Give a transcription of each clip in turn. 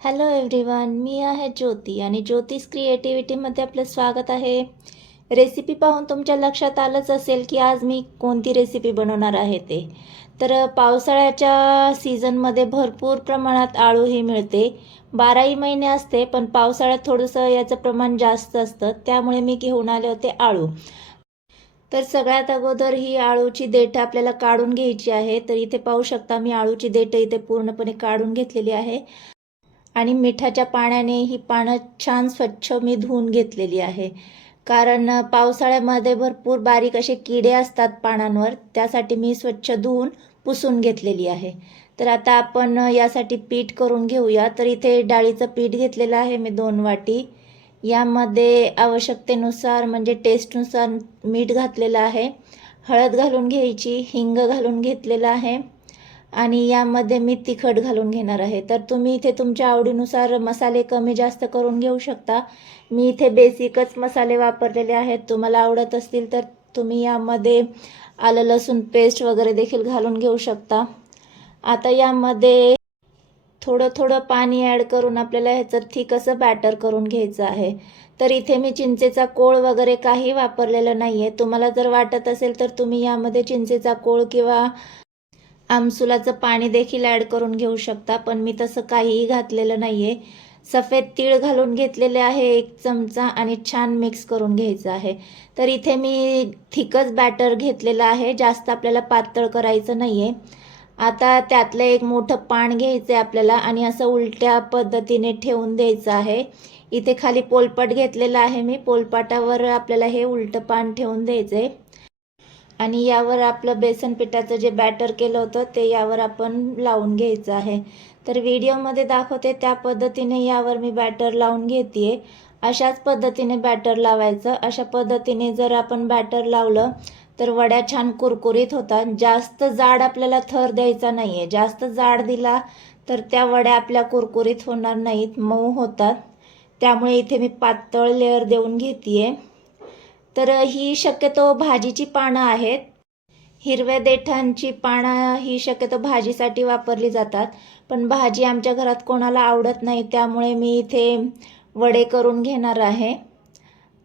Hello everyone मी आहे ज्योती आणि ज्योतिष क्रिएटिव्हिटीमध्ये आपलं स्वागत आहे. रेसिपी पाहून तुमच्या लक्षात आलंच असेल की आज मी कोणती रेसिपी बनवणार आहे ते. तर पावसाळ्याच्या सीझनमध्ये भरपूर प्रमाणात आळू ही मिळते. बाराही महिने असते पण पावसाळ्यात थोडंसं याचं प्रमाण जास्त असतं त्यामुळे मी घेऊन आले होते आळू. तर सगळ्यात अगोदर ही आळूची देठं आपल्याला काढून घ्यायची आहे. तर इथे पाहू शकता मी आळूची देठं इथे पूर्णपणे काढून घेतलेली आहे. आणि मिठाच्या पाण्याने ही पानं छान स्वच्छ मी धुवून घेतलेली आहे. कारण पावसाळ्यामध्ये भरपूर बारीक असे किडे असतात पानांवर त्यासाठी मी स्वच्छ धुवून पुसून घेतलेली आहे. तर आता आपण यासाठी पीठ करून घेऊया. तर इथे डाळीचं पीठ घेतलेलं आहे मी दोन वाटी. यामध्ये आवश्यकतेनुसार म्हणजे टेस्टनुसार मीठ घातलेलं आहे. हळद घालून घ्यायची हिंग घालून घेतलेलं आहे. आणि यामध्ये मी तिखट घालून घेणार आहे. तर तुम्ही इथे तुमच्या आवडीनुसार मसाले कमी जास्त करून घेऊ शकता. मी इथे बेसिकच मसाले वापरलेले आहेत. तुम्हाला आवडत असतील तर तुम्ही यामध्ये आलं लसूण पेस्ट वगैरे देखील घालून घेऊ शकता. आता यामध्ये थोडं थोडं पाणी ॲड करून आपल्याला ह्याचं थिक असं बॅटर करून घ्यायचं आहे. तर इथे मी चिंचेचा कोळ वगैरे काही वापरलेलं नाही आहे तुम्हाला जर वाटत असेल तर तुम्ही यामध्ये चिंचेचा कोळ किंवा आमसुलाचं पाणी देखील ॲड करून घेऊ शकता पण मी तसं काहीही घातलेलं नाही आहे सफेद तीळ घालून घेतलेले आहे एक चमचा आणि छान मिक्स करून घ्यायचं आहे. तर इथे मी थिकच बॅटर घेतलेलं आहे जास्त आपल्याला पातळ करायचं नाही आहे आता त्यातलं एक मोठं पान घ्यायचं आहे आपल्याला आणि असं उलट्या पद्धतीने ठेवून द्यायचं आहे. इथे खाली पोलपाट घेतलेला आहे मी पोलपाटावर आपल्याला हे उलटं पान ठेवून द्यायचं आहे आणि यावर आपलं बेसन पिठाचं जे बॅटर केलं होतं ते यावर आपण लावून घ्यायचं आहे. तर व्हिडिओमध्ये दाखवते त्या पद्धतीने यावर मी बॅटर लावून घेते अशाच पद्धतीने बॅटर लावायचं. अशा पद्धतीने जर आपण बॅटर लावलं तर वड्या छान कुरकुरीत होतात. जास्त जाड आपल्याला थर द्यायचा नाही आहे जास्त जाड दिला तर त्या वड्या आपल्या कुरकुरीत होणार नाहीत. मऊ होतात. त्यामुळे इथे मी पातळ लेअर देऊन घेते तर ही शक्यतो भाजीची पानं आहेत. हिरव्या देठांची पानं ही शक्यतो भाजीसाठी वापरली जातात. पण भाजी आमच्या घरात कोणाला आवडत नाही त्यामुळे मी इथे वडे करून घेणार आहे.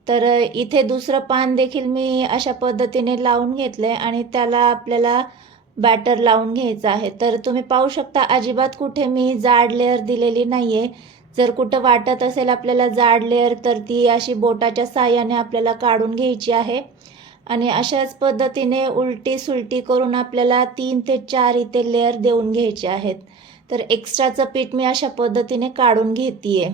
तर इथे दुसरं पान देखील मी अशा पद्धतीने लावून घेतलं आहे आणि त्याला आपल्याला बॅटर लावून घ्यायचं आहे. तर तुम्ही पाहू शकता अजिबात कुठे मी जाड लेअर दिलेली नाही आहे जर कुठं वाटत असेल आपल्याला जाड लेअर तर ती अशी बोटाच्या साह्याने आपल्याला काढून घ्यायची आहे. आणि अशाच पद्धतीने उलटी सुलटी करून आपल्याला तीन ते चार इथे लेअर देऊन घ्यायचे आहेत. तर एक्स्ट्राचं पीठ मी अशा पद्धतीने काढून घेते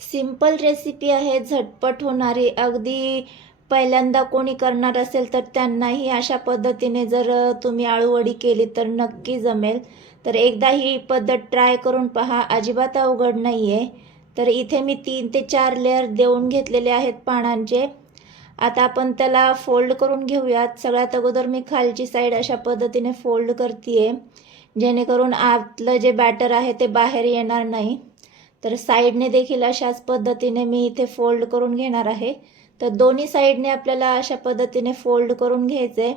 सिंपल रेसिपी आहे झटपट होणारी अगदी पहिल्यांदा कोणी करणार असेल तर त्यांनाही अशा पद्धतीने जर तुम्ही आळूवडी केली तर नक्की जमेल. तर एकदा ही पद्धत ट्राय करून पहा. अजिबात अवघड नाही आहे तर इथे मी तीन ते चार लेअर देऊन घेतलेले आहेत पानांचे. आता आपण त्याला फोल्ड करून घेऊयात. सगळ्यात अगोदर मी खालची साईड अशा पद्धतीने फोल्ड करते जेणेकरून आतलं जे बॅटर आहे ते बाहेर येणार नाही. तर साईडने देखील अशाच पद्धतीने मी इथे फोल्ड करून घेणार आहे. तर दोन्ही साईडने आपल्याला अशा पद्धतीने फोल्ड करून घ्यायचे.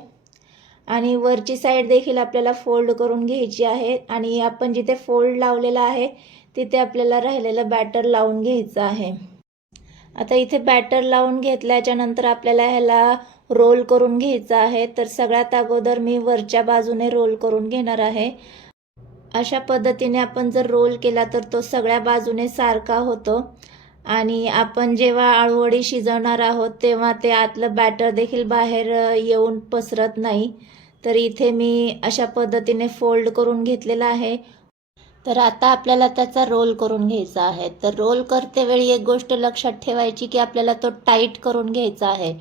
आणि वरची साईड देखील आपल्याला फोल्ड करून घ्यायची आहे. आणि आपण जिथे फोल्ड लावलेला आहे तिथे आपल्याला राहिलेलं बॅटर लावून घ्यायचं आहे. आता इथे बॅटर लावून घेतल्याच्या नंतर आपल्याला ह्याला रोल करून घ्यायचं आहे. तर सगळ्यात अगोदर मी वरच्या बाजूने रोल करून घेणार आहे. अशा पद्धतीने आपण जर रोल केला तर तो सगळ्या बाजूने सारखा होतो. आणि आपण जेव्हा आळूवडी शिजवणार आहोत तेव्हा ते आतलं बॅटर देखील बाहेर येऊन पसरत नाही. तर इथे मी अशा पद्धतीने फोल्ड करून घेतलेला आहे. तर आता आपल्याला त्याचा रोल करून घ्यायचा आहे. तर रोल करते वेळी एक गोष्ट लक्षात ठेवायची की आपल्याला तो टाईट करून घ्यायचा आहे.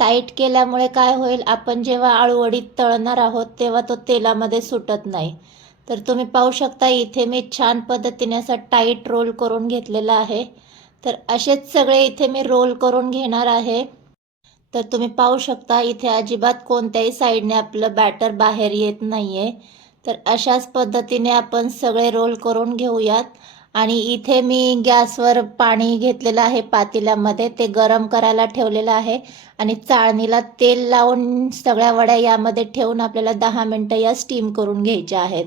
टाईट केल्यामुळे काय होईल आपण जेव्हा आळूवडीत तळणार आहोत तेव्हा तो तेलामध्ये सुटत नाही. तर तुम्ही पाहू शकता इथे मी छान पद्धतीने असं टाईट रोल करून घेतलेला आहे. तर असेच सगळे इथे मी रोल करून घेणार आहे. तर तुम्ही पाहू शकता इथे अजिबात कोणत्याही साईडने आपलं बॅटर बाहेर येत नाही आहे तर अशाच पद्धतीने आपण सगळे रोल करून घेऊयात. आणि इथे मी गॅसवर पाणी घेतलेलं आहे पातेल्यामध्ये. ते गरम करायला ठेवलेलं आहे. आणि चाळणीला तेल लावून सगळ्या वड्या यामध्ये ठेवून आपल्याला दहा मिनटं या स्टीम करून घ्यायच्या आहेत.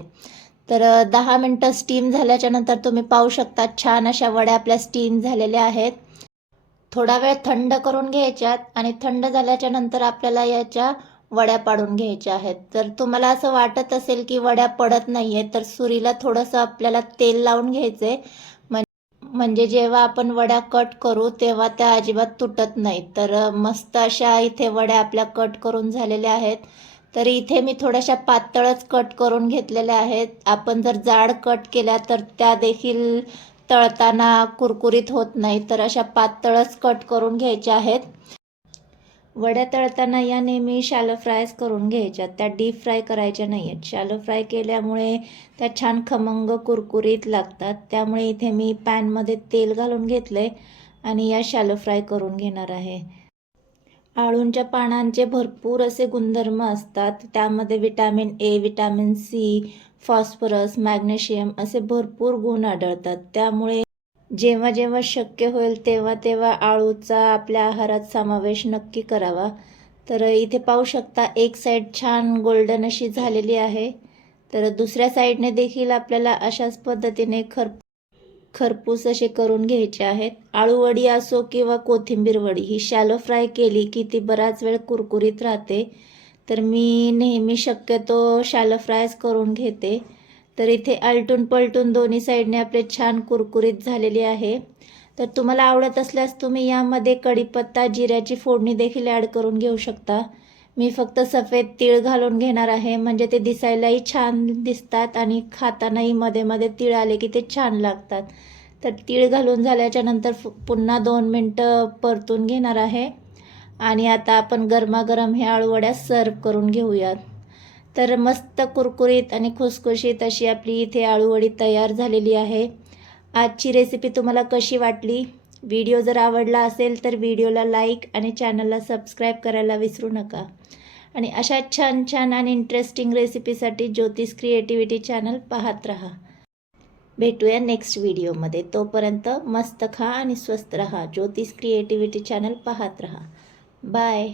तर दहा मिनटं स्टीम झाल्याच्यानंतर तुम्ही पाहू शकता छान अशा वड्या आपल्या स्टीम झालेल्या आहेत. थोडा वेळ थंड करून घ्यायच्यात आणि थंड झाल्याच्यानंतर आपल्याला याच्या वड्या पाडून घ्यायच्या आहेत. तर तुम्हाला असं वाटत असेल की वड्या पडत नाही आहेत तर सुरीला थोडंसं आपल्याला तेल लावून घ्यायचं. आहे म्हणजे जेव्हा आपण वड्या कट करू तेव्हा त्या अजिबात तुटत नाहीत. तर मस्त अशा इथे वड्या आपल्या कट करून झालेल्या आहेत. तर इथे मी थोड्याशा पातळच कट करून घेतलेल्या आहेत. आपण जर जाड कट केल्या तर त्या देखील तळताना कुरकुरीत होत नाही. तर अशा पातळच कट करून घ्यायच्या आहेत. वड्या तळताना या नेहमी शॅलो फ्रायच करून घ्यायच्या. त्या डीप फ्राय करायच्या नाही आहेत शॅलो फ्राय केल्यामुळे त्या छान खमंग कुरकुरीत लागतात. त्यामुळे इथे मी पॅनमध्ये तेल घालून घेतलं आहे आणि या शॅलो फ्राय करून घेणार आहे. आळूंच्या पानांचे भरपूर असे गुणधर्म असतात. त्यामध्ये vitamin A vitamin C phosphorus magnesium असे भरपूर गुण आढळतात. त्यामुळे जेव्हा जेव्हा शक्य होईल तेव्हा तेव्हा आळूचा आपल्या आहारात समावेश नक्की करावा. तर इथे पाहू शकता एक साईड छान गोल्डन अशी झालेली आहे. तर दुसऱ्या साईडने देखील आपल्याला अशाच पद्धतीने खर खरपूस असे करून घ्यायचे आहेत. आळूवडी असो किंवा कोथिंबीर वडी ही शॅलो फ्राय केली की ती बराच वेळ कुरकुरीत राहते. तर मी नेहमी शक्यतो शॅलो फ्रायच करून घेते. तर इथे आलटून पलटून दोन्ही साईडने आपले छान कुरकुरीत झालेली आहे. तर तुम्हाला आवडत असल्यास तुम्ही यामध्ये कढीपत्ता जिऱ्याची फोडणी देखील ॲड करून घेऊ शकता. मी फक्त सफेद तीळ घालून घेणार आहे. म्हणजे ते दिसायलाही छान दिसतात आणि खातानाही मध्ये मध्ये तीळ आले की ते छान लागतात. तर तीळ घालून झाल्याच्यानंतर फु- पुन्हा दोन मिनटं परतून घेणार आहे. आणि आता आपण गरमागरम हे आळूवड्या सर्व करून घेऊयात. तर मस्त कुरकुरीत आणि खुसखुशीत अशी आपली इथे आळूवडी तयार झालेली आहे. आजची रेसिपी तुम्हाला कशी वाटली? व्हिडिओ जर आवडला असेल तर व्हिडिओला लाईक आणि चॅनलला सबस्क्राईब करायला विसरू नका. आणि अशा छान छान आणि इंटरेस्टिंग रेसिपीसाठी ज्योतिष क्रिएटिव्हिटी चॅनल पाहत राहा. भेटूया नेक्स्ट व्हिडिओमध्ये तोपर्यंत मस्त खा आणि स्वस्त रहा. ज्योतिष क्रिएटिव्हिटी चॅनल पाहत राहा. बाय